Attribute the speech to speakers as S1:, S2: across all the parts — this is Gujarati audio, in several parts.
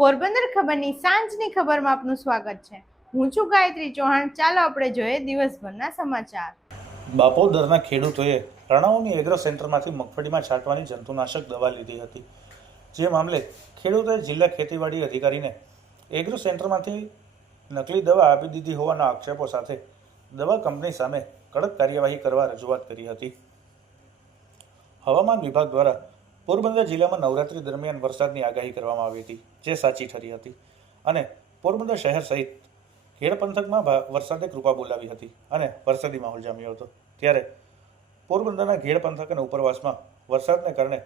S1: પોરબંદર ખબરની સાંજની ખબરમાં આપનું સ્વાગત છે. હું છું ગાયત્રી ચૌહાણ. ચાલો આપણે જોઈએ દિવસભરના સમાચાર.
S2: બાપોદરના ખેડૂતોએ રણાઓની એગ્રો સેન્ટરમાંથી મગફળીમાં છાંટવાની જંતુનાશક દવા લીધી હતી. જે મામલે ખેડૂતોએ જિલ્લા ખેતીવાડી અધિકારીને એગ્રો સેન્ટરમાંથી નકલી દવા આપી દીધી હોવાના આક્ષેપો સાથે દવા કંપની સામે કડક કાર્યવાહી કરવા રજૂઆત કરી હતી. હવામાન વિભાગ દ્વારા પોરબંદર જિલ્લામાં નવરાત્રી દરમિયાન વરસાદની આગાહી કરવામાં આવી હતી, જે સાચી ઠરી હતી. અને પોરબંદર શહેર સહિત ખેડ પંથકમાં વરસાદે કૃપા બોલાવી હતી અને વરસાદી માહોલ જામ્યો હતો. ત્યારે પોરબંદરના ઘેડ પંથક અને ઉપરવાસમાં વરસાદને કારણે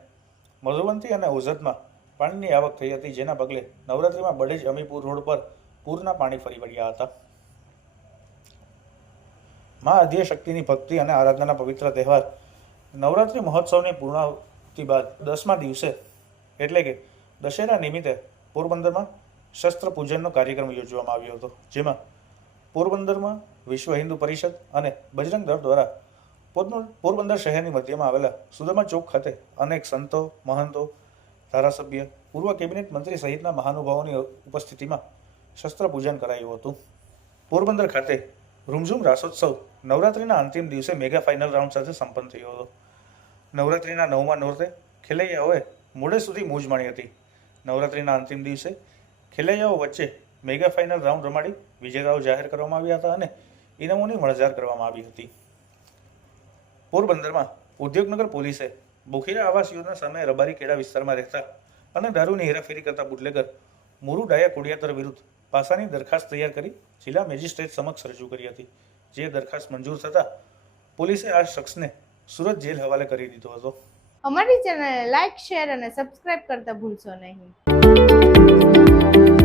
S2: મધુવંતી અને ઓઝતમાં પાણીની આવક થઈ હતી, જેના પગલે નવરાત્રીમાં બડેજ અમીપુર રોડ પર પૂરના પાણી ફરી વળ્યા હતા. મા આદ્ય શક્તિની ભક્તિ અને આરાધનાના પવિત્ર તહેવાર નવરાત્રિ મહોત્સવની પૂર્ણાવતિ બાદ દસમા દિવસે એટલે કે દશેરા નિમિત્તે પોરબંદરમાં શસ્ત્ર પૂજનનો કાર્યક્રમ યોજવામાં આવ્યો હતો. જેમાં પોરબંદરમાં વિશ્વ હિન્દુ પરિષદ અને બજરંગ દળ દ્વારા પોરબંદર- પોરબંદર શહેરની મધ્યમાં આવેલા સુદામા ચોક ખાતે અનેક સંતો, મહંતો, ધારાસભ્ય, પૂર્વ કેબિનેટ મંત્રી સહિતના મહાનુભાવોની ઉપસ્થિતિમાં શસ્ત્ર પૂજન કરાયું હતું. પોરબંદર ખાતે રૂમઝૂમ રાસોત્સવ નવરાત્રિના અંતિમ દિવસે મેગા ફાઇનલ રાઉન્ડ સાથે સંપન્ન થયો હતો. નવરાત્રિના નવમા નોરતે ખેલૈયાઓએ મોડે સુધી મોજ માણી હતી. નવરાત્રિના અંતિમ દિવસે ખેલૈયાઓ વચ્ચે મેગા ફાઇનલ રાઉન્ડ રમાડી વિજેતાઓ જાહેર કરવામાં આવ્યા હતા અને ઇનામોની વણઝાર કરવામાં આવી હતી. પોરબંદરમાં ઉદ્યોગનગર પોલીસે બોખીરા આવાસ યોજના સામે રબારી કેળા વિસ્તારમાં રહેતા અને દારૂની હેરાફેરી કરતા બુટલેગર મુરુ ડાયા કોડિયાતર વિરુદ્ધ પાસાની દરખાસ્ત તૈયાર કરી જિલ્લા મેજિસ્ટ્રેટ સમક્ષ રજૂ કરી હતી. જે દરખાસ્ત મંજૂર થતાં પોલીસે આ શખ્સને સુરત જેલ હવાલે કરી દીધો હતો.
S1: અમારી ચેનલને લાઈક, શેર અને સબસ્ક્રાઇબ કરતા ભૂલશો નહીં.